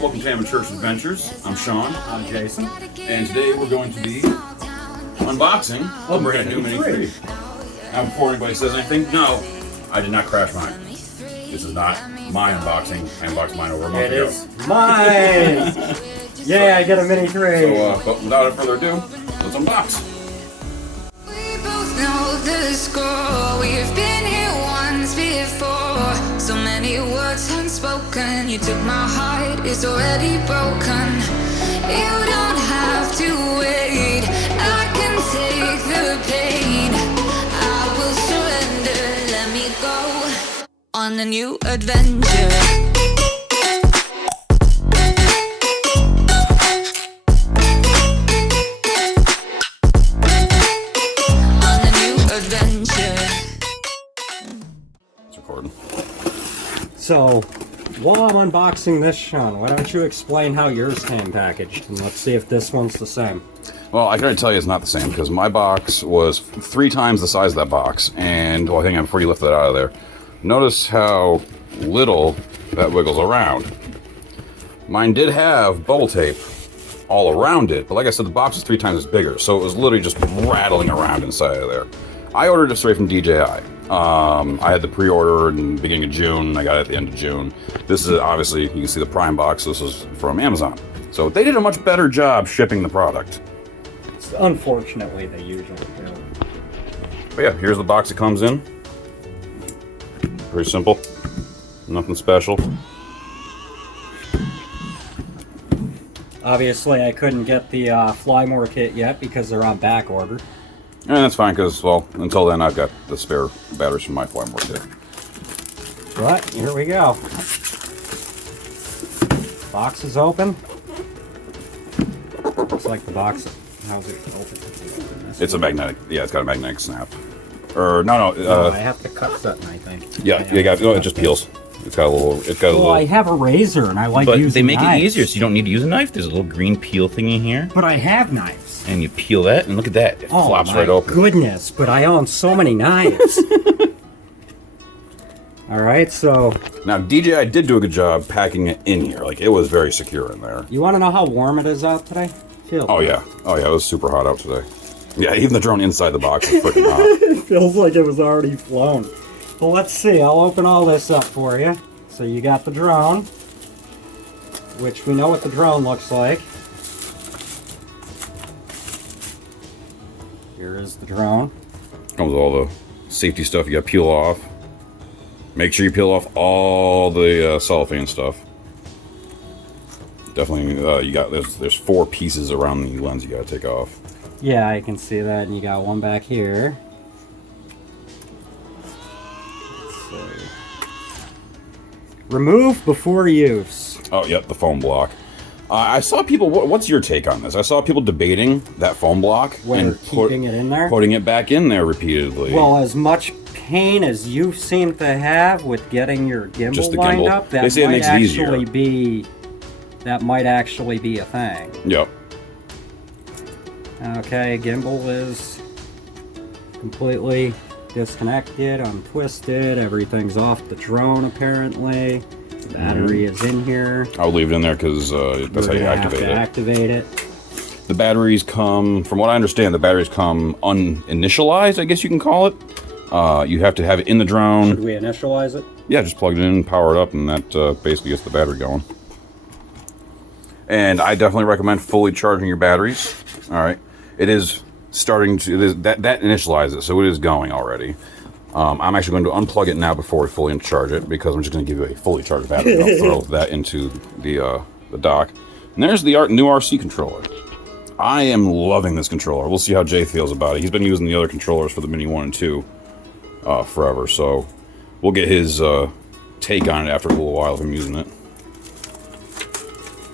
Welcome to Amateur Adventures. I'm Sean. I'm Jason. And today we're going to be unboxing a brand new Mini 3. Now, before anybody says anything, no, I did not crash mine. This is not my unboxing. I unboxed mine over a month ago. It is mine! Yeah, I get a Mini 3. So, but without further ado, let's unbox. We both know the score. We've been here once before. So many words unspoken. You took my heart, it's already broken. You don't have to wait. I can take the pain. I will surrender. Let me go on a new adventure. So, while I'm unboxing this, Sean, why don't you explain how yours came packaged, and let's see if this one's the same. Well, I gotta tell you it's not the same, because my box was 3 times the size of that box, and well, hang on, before you lift that out of there, notice how little that wiggles around. Mine did have bubble tape all around it, but like I said, the box is 3 times as bigger, so it was literally just rattling around inside of there. I ordered it straight from DJI. I had the pre-order in the beginning of June. I got it at the end of June. This is obviously, you can see the Prime box. This was from Amazon. So they did a much better job shipping the product. Unfortunately, they usually do. But yeah, here's the box it comes in. Very simple. Nothing special. Obviously, I couldn't get the Fly More kit yet because they're on back order. And that's fine because, well, until then I've got the spare batteries from my Fly More kit. But, here we go. Box is open. Looks like the box, how's it open? It's a magnetic, yeah, it's got a magnetic snap. Or, no, I have to cut something, I think. Yeah, you got, no, it just peels. It's got a little, Well, I have a razor and I like But using they make knives. it easier, so you don't need to use a knife. There's a little green peel thingy here, But I have knives. and you peel that, and look at that. It Oh flops my right open. goodness, but I own so many knives. Alright, so Now, DJI did do a good job packing it in here. Like, it was very secure in there. you want to know how warm it is out today? Oh, yeah. Oh, yeah, it was super hot out today. Yeah, even the drone inside the box was freaking hot. It feels like it was already flown. Well, let's see. I'll open all this up for you. So you got the drone, which we know what the drone looks like. Here is the drone. Comes with all the safety stuff you got to peel off. Make sure you peel off all the cellophane stuff. Definitely, you got there's 4 pieces around the lens you got to take off. Yeah, I can see that, and you got one back here. Let's see. Remove before use. Oh, yep, the foam block. I saw people. What's your take on this? I saw people debating that foam block Whether keeping it in there? putting it back in there repeatedly. Well, as much pain as you seem to have with getting your gimbal Just the lined gimbal. up, that They say it might makes it easier. actually be a thing. Yep. Okay, gimbal is completely disconnected, untwisted, everything's off the drone apparently. The battery is in here. I'll leave it in there because that's how you activate it. The batteries come, from what I understand, the batteries come uninitialized, I guess you can call it. You have to have it in the drone. Should we initialize it? Yeah, just plug it in, power it up, and that basically gets the battery going. And I definitely recommend fully charging your batteries. All right, it is starting to that initializes it, so it is going already. I'm actually going to unplug it now before we fully charge it because I'm just going to give you a fully charged battery. I'll throw that into the dock. And there's the new RC controller. I am loving this controller. We'll see how Jay feels about it. He's been using the other controllers for the Mini 1 and 2 forever, so we'll get his take on it after a little while of him using it.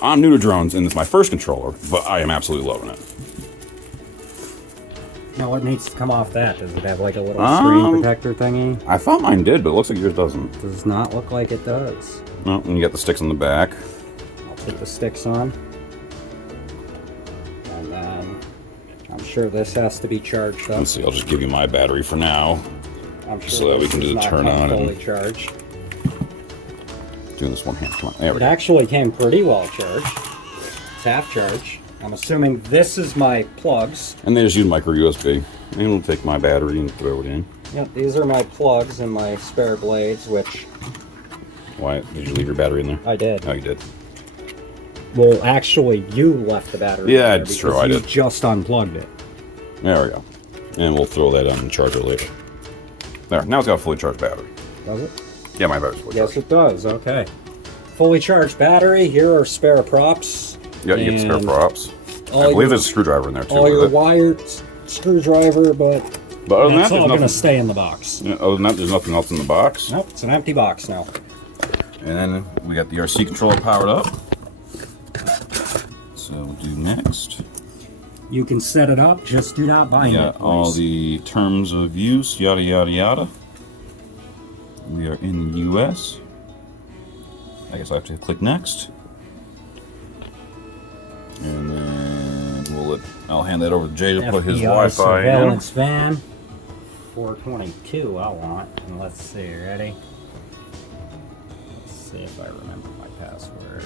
I'm new to drones, and it's my first controller, but I am absolutely loving it. Now, what needs to come off that? Does it have like a little screen protector thingy? I thought mine did, but it looks like yours doesn't. Does not look like it does. No, and you got the sticks on the back. I'll put the sticks on. And then I'm sure this has to be charged up. Let's see, I'll just give you my battery for now. I'm sure so that we can do the turn on fully and charged. Doing this one hand. Come on. There we It go. actually came pretty well charged. It's half charge. I'm assuming this is my plugs. And they just use micro USB. And it'll take my battery and throw it in. Yep, these are my plugs and my spare blades, which Why? Did you leave your battery in there? I did. Oh, you did. Well, actually, you left the battery. Yeah, in there it's true, because I you did. just unplugged it. There we go. And we'll throw that on the charger later. There. Now it's got a fully charged battery. Does it? Yeah, my battery's fully Yes, charged. it does. Okay. Fully charged battery. Here are spare props. Yeah, you get spare And props. all I believe your- there's a screwdriver in there too. All with your it. wired screwdriver, but But other than that, that's there's all going to nothing. stay in the box. Yeah, other than that, there's nothing else in the box. Nope, it's an empty box now. And then we got the RC controller powered up. So we'll do next. You can set it up, just do not bind Yeah, it. all please. the terms of use, yada yada yada. We are in the US. I guess I have to click next. And then I'll hand that over to Jay to put his FBI Wi-Fi in. surveillance van. 422 I want. And let's see, ready? Let's see if I remember my password.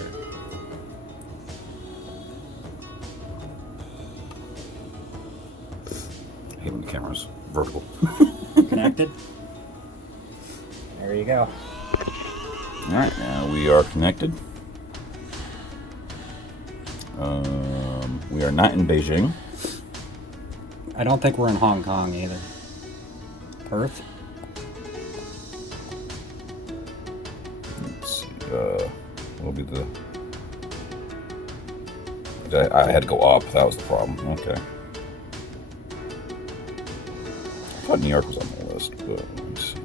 I hate when the camera's vertical. Connected? There you go. Alright, now we are connected. We are not in Beijing. I don't think we're in Hong Kong either. Perth? Let's see, what'll be the... I had to go up, that was the problem. Okay. I thought New York was on the list, but let me see.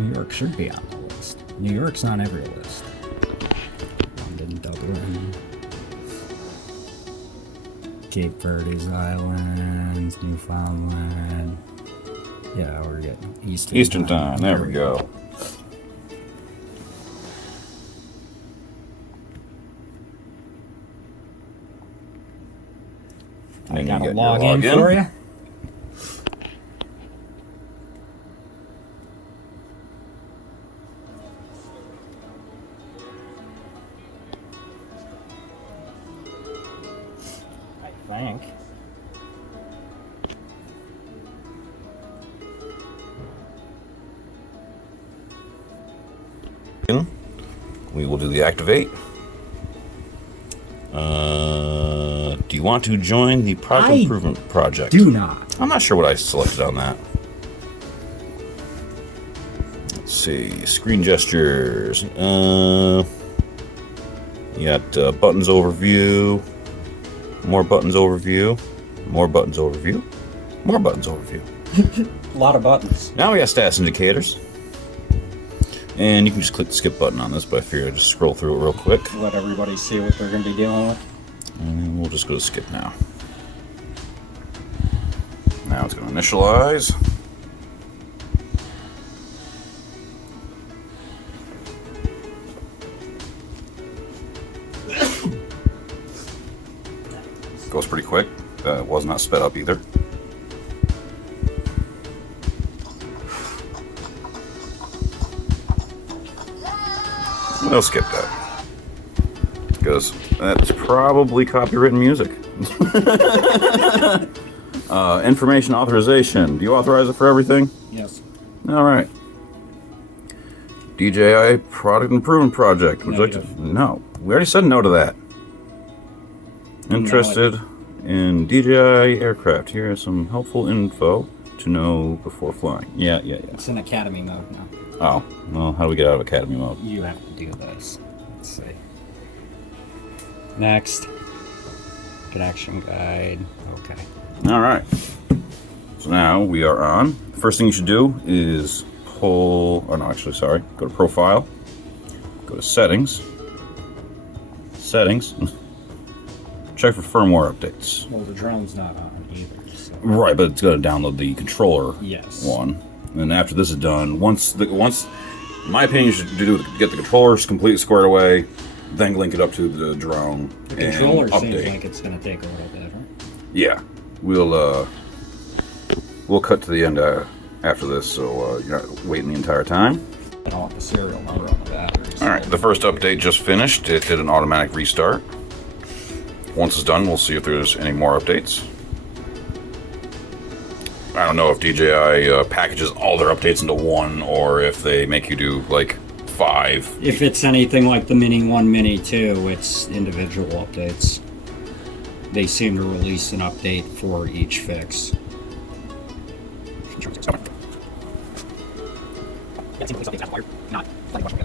New York should be on the list. New York's on every list. London, Dublin, Cape Verde's Islands, Newfoundland. Yeah, we're getting Eastern Time, there we go. I And got you a got your login login. for you. I think. We will do the activate. Do you want to join the product I improvement project? Do not. I'm not sure what I selected on that. Let's see. Screen gestures. You got buttons overview. More buttons overview. More buttons overview. More buttons overview. A lot of buttons. Now we got status indicators. And you can just click the skip button on this, but I figured I'd just scroll through it real quick. Let everybody see what they're going to be dealing with. And then we'll just go to skip now. Now it's going to initialize. Goes pretty quick. It was not sped up either. We'll skip that. Because that's probably copywritten music. Information authorization. Do you authorize it for everything? Yes. All right. DJI Product Improvement Project. Would you like to? Negative. No. We already said no to that. Interested in DJI aircraft. Here is some helpful info to know before flying. Yeah. It's in academy mode now. Oh, well, how do we get out of academy mode? You have to do this. Let's see. Next. Connection guide. Okay. All right. So now we are on. First thing you should do is pull, oh no, actually, sorry. Go to Profile. Go to Settings. Settings. Check for firmware updates. Well, the drone's not on either. So. Right, but it's going to download the controller Yes. one. And after this is done, once in my opinion, you should get the controllers completely squared away, then link it up to the drone The and controller seems update. like it's going to take a little bit, right? Yeah, we'll cut to the end after this, so you're not waiting the entire time. I don't want the serial number on the batteries. All right, the first update just finished. It did an automatic restart. Once it's done, we'll see if there's any more updates. I don't know if DJI packages all their updates into one, or if they make you do like 5. If it's anything like the Mini 1, Mini 2, it's individual updates. They seem to release an update for each fix.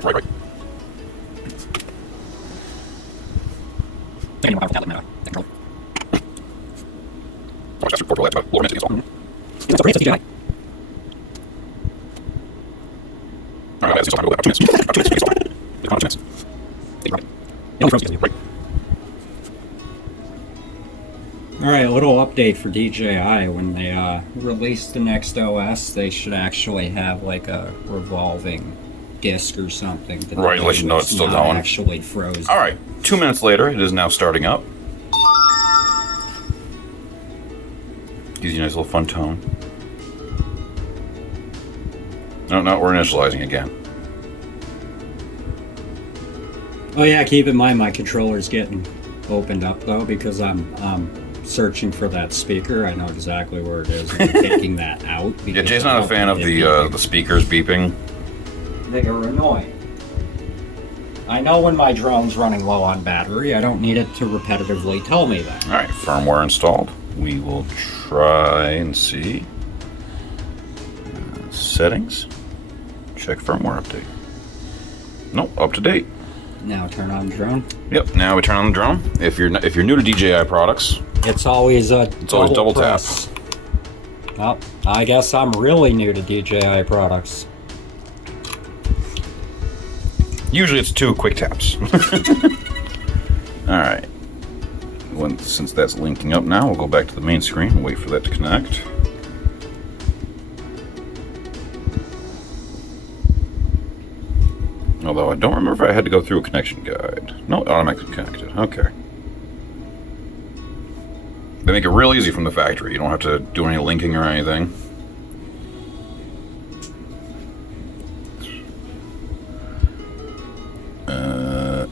Right. Alright, a little update for DJI. When they release the next OS, they should actually have like a revolving disc or something. Right, let you know it's still going. Actually frozen. All right, 2 minutes later, it is now starting up. Gives you a nice little fun tone. No, we're initializing again. Oh yeah, keep in mind my controller's getting opened up though, because I'm searching for that speaker. I know exactly where it is. I'm taking that out. Yeah, Jay's not a fan of the speakers beeping. They are annoying. I know when my drone's running low on battery. I don't need it to repetitively tell me that. All right, firmware installed. We will try and see. Settings. Check firmware update. Nope, up to date. Now turn on drone. Yep. Now we turn on the drone. If you're new to DJI products, it's always double tap. Well, I guess I'm really new to DJI products. Usually it's 2 quick taps. All right. Since that's linking up now, we'll go back to the main screen and wait for that to connect. Although I don't remember if I had to go through a connection guide. No, it automatically connected. Okay. They make it real easy from the factory. You don't have to do any linking or anything.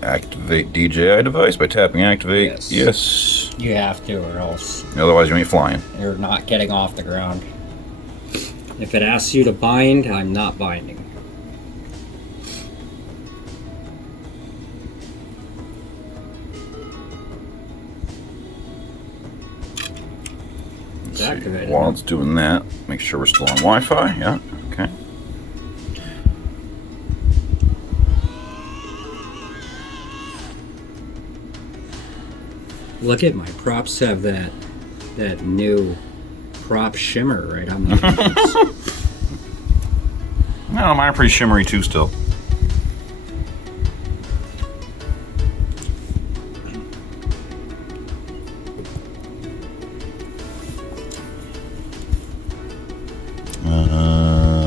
Activate DJI device by tapping activate. Yes. You have to, or else Otherwise you ain't flying. you're not getting off the ground. If it asks you to bind, I'm not binding. It's activated. While it's doing that, make sure we're still on Wi-Fi. Yeah, okay. Look at my props have that new prop shimmer right on the props. No, mine are pretty shimmery too still.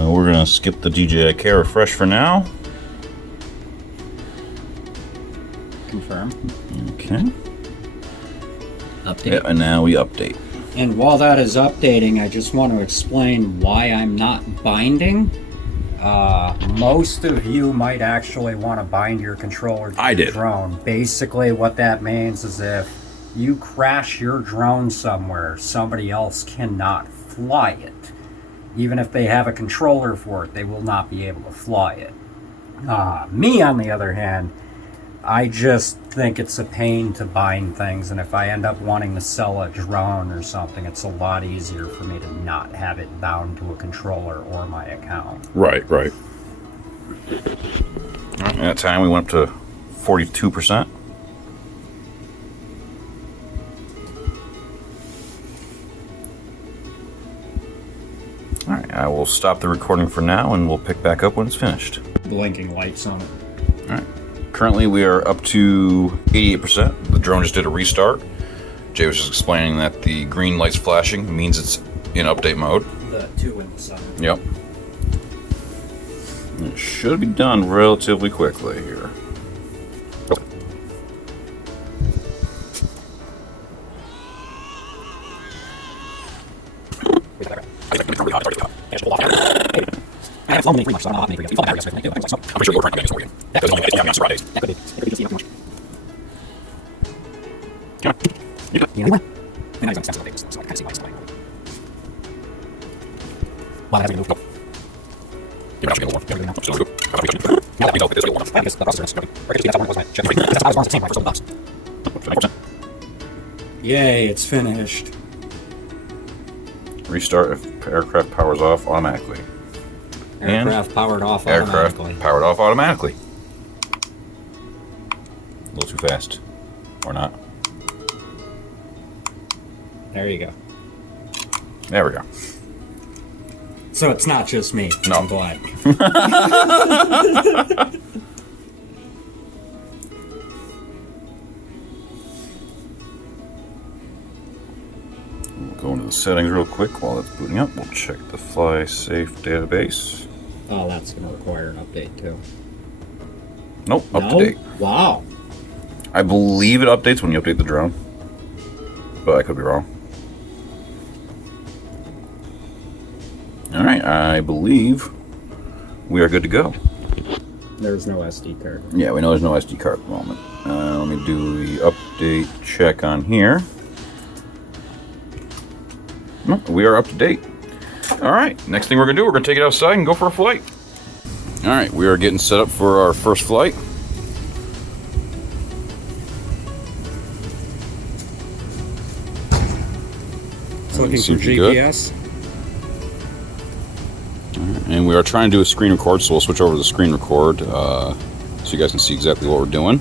We're gonna skip the DJI Care Refresh for now. Confirm. Okay. Update. Yeah, and now we update. And while that is updating, I just want to explain why I'm not binding. Most of you might actually want to bind your controller to the drone. Basically, what that means is if you crash your drone somewhere, somebody else cannot fly it. Even if they have a controller for it, they will not be able to fly it. Me, on the other hand, I just think it's a pain to bind things, and if I end up wanting to sell a drone or something, it's a lot easier for me to not have it bound to a controller or my account. Right. At that time, we went up to 42%. All right, I will stop the recording for now, and we'll pick back up when it's finished. Blinking lights on it. All right. Currently, we are up to 88%. The drone just did a restart. Jay was just explaining that the green light's flashing means it's in update mode. The 2 in the center. Yep. It should be done relatively quickly here. haven't flown Mini 3 much, so I don't know how Mini 3 goes. You fly battery yesterday, so I'm pretty sure you'll crank on this for you. That doesn't mean it's on Fridays. that could be. It could be just too much. Come on. You done? You know, and now he's on extensive updates, so I can kind of see why he's playing. Wow, that hasn't even moved. Give it out, give it a one. There we go. Still good. Now let me know if it is a one. I guess the processor is broken. Or I could just be that's how one was my chip. That's how I was the same when I first opened the box. 90%. Yay, it's finished. Restart if aircraft powers off automatically. Aircraft powered off automatically. Aircraft powered off automatically. A little too fast. Or not. There you go. There we go. So it's not just me. No. I'm glad. We'll go into the settings real quick while that's booting up. We'll check the Fly Safe database. Oh, that's going to require an update too. Nope, up No? to date. Wow. I believe it updates when you update the drone, but I could be wrong. Alright, I believe we are good to go. There's no SD card. Yeah, we know there's no SD card at the moment. Let me do the update check on here. No, we are up to date. Alright, next thing we're going to do, we're going to take it outside and go for a flight. Alright, we are getting set up for our first flight. It's looking for Seems to be good. GPS. And we are trying to do a screen record, so we'll switch over to the screen record so you guys can see exactly what we're doing.